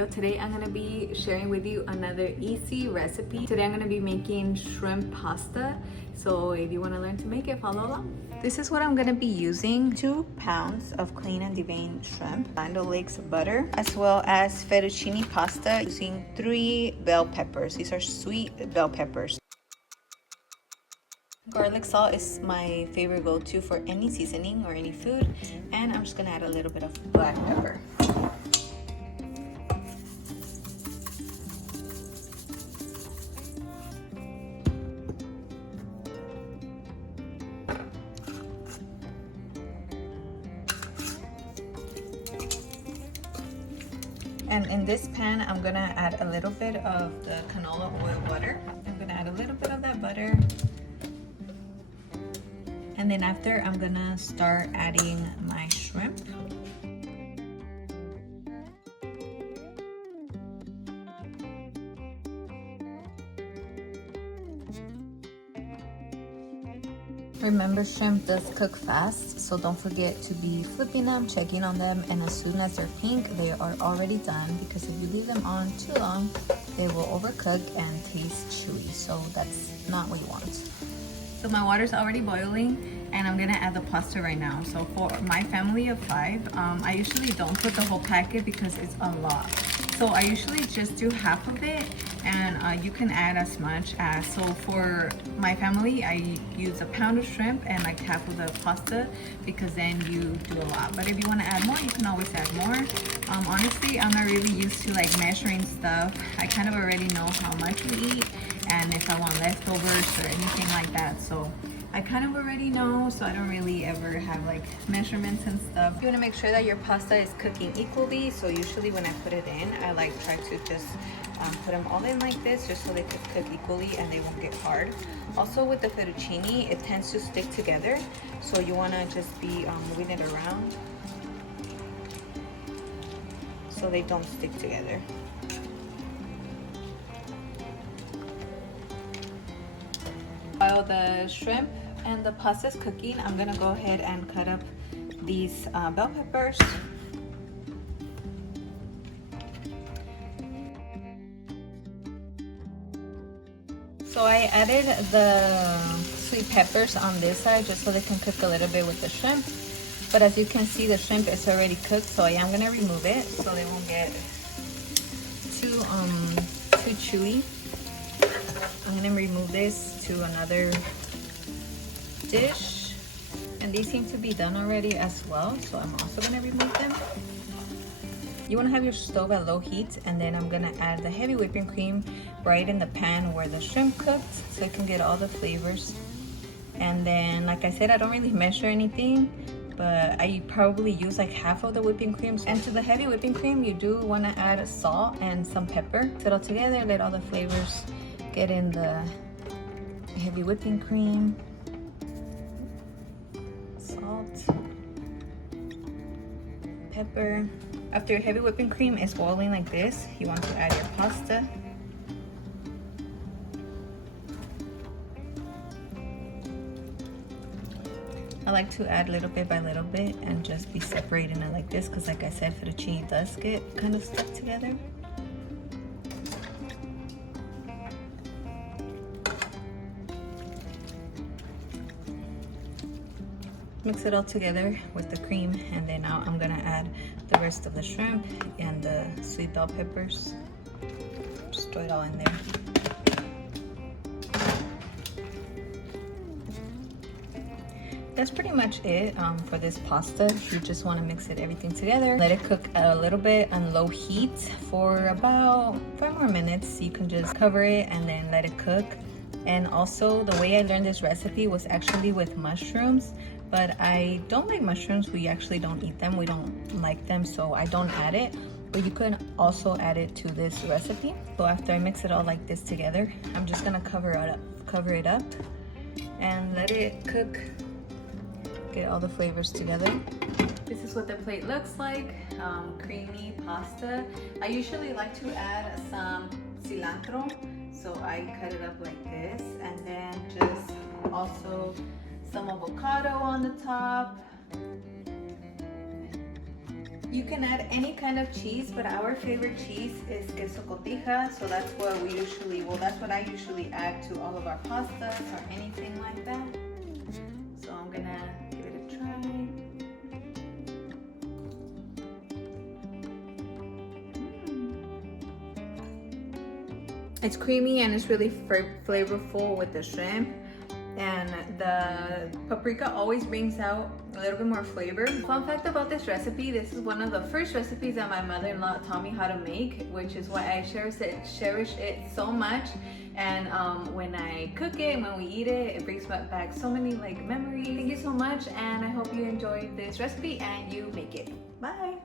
video. Today I'm gonna be sharing with you another easy recipe. Today I'm gonna be making shrimp pasta. So if you wanna learn to make it, follow along. This is what I'm gonna be using. 2 pounds of clean and deveined shrimp, Lando Lakes butter, as well as fettuccine pasta using 3 bell peppers. These are sweet bell peppers. Garlic salt is my favorite go-to for any seasoning or any food, and I'm just gonna add a little bit of black pepper. And in this pan, I'm gonna add a little bit of the canola oil butter. I'm gonna add a little bit of that butter. And then after, I'm gonna start adding my shrimp. Remember, shrimp does cook fast, so don't forget to be flipping them, checking on them, and as soon as they're pink, they are already done, because if you leave them on too long, they will overcook and taste chewy, so that's not what you want. So my water's already boiling, and I'm gonna add the pasta right now. So for my family of 5, I usually don't put the whole packet because it's a lot. So I usually just do half of it, and you can add as much as. So for my family, I use 1 pound of shrimp and like half of the pasta, because then you do a lot. But if you want to add more, you can always add more. Honestly, I'm not really used to like measuring stuff. I kind of already know how much we eat and if I want leftovers or anything like that. So I kind of already know, so I don't really ever have like measurements and stuff. You want to make sure that your pasta is cooking equally, so usually when I put it in, I like try to just put them all in like this, just so they could cook equally and they won't get hard. Also with the fettuccine, it tends to stick together, so you want to just be moving it around so they don't stick together. While the shrimp and the pasta is cooking, I'm gonna go ahead and cut up these bell peppers. So I added the sweet peppers on this side just so they can cook a little bit with the shrimp. But as you can see, the shrimp is already cooked, so I am gonna remove it so they won't get too chewy. I'm gonna remove this to another dish, and these seem to be done already as well, so I'm also gonna remove them. You want to have your stove at low heat, and then I'm gonna add the heavy whipping cream right in the pan where the shrimp cooked, so I can get all the flavors. And then, like I said, I don't really measure anything, but I probably use like half of the whipping cream. And to the heavy whipping cream, you do want to add salt and some pepper. Put it all together, let all the flavors get in the heavy whipping cream. Salt, pepper. After your heavy whipping cream is boiling like this, you want to add your pasta. I like to add little bit by little bit and just be separating it like this, because like I said, fettuccine does get kind of stuck together. Mix it all together with the cream, and then now I'm gonna add the rest of the shrimp and the sweet bell peppers. Just throw it all in there. That's pretty much it for this pasta. You just want to mix everything together. Let it cook a little bit on low heat for about 5 more minutes. You can just cover it and then let it cook. And also, the way I learned this recipe was actually with mushrooms, but I don't like mushrooms. We actually don't eat them. We don't like them, so I don't add it. But you can also add it to this recipe. So after I mix it all like this together, I'm just gonna cover it up and let it cook. Get all the flavors together. This is what the plate looks like. Creamy pasta. I usually like to add some cilantro, so I cut it up like this, and then just also some avocado on the top, You can add any kind of cheese, but our favorite cheese is queso cotija, so that's what that's what I usually add to all of our pastas or anything like that. So I'm gonna give it a try. It's creamy and it's really flavorful with the shrimp, and the paprika always brings out a little bit more flavor. Fun fact about this recipe, this is one of the first recipes that my mother-in-law taught me how to make, which is why I cherish it so much. And when I cook it, when we eat it, it brings back so many like memories. Thank you so much, and I hope you enjoyed this recipe and you make it. Bye!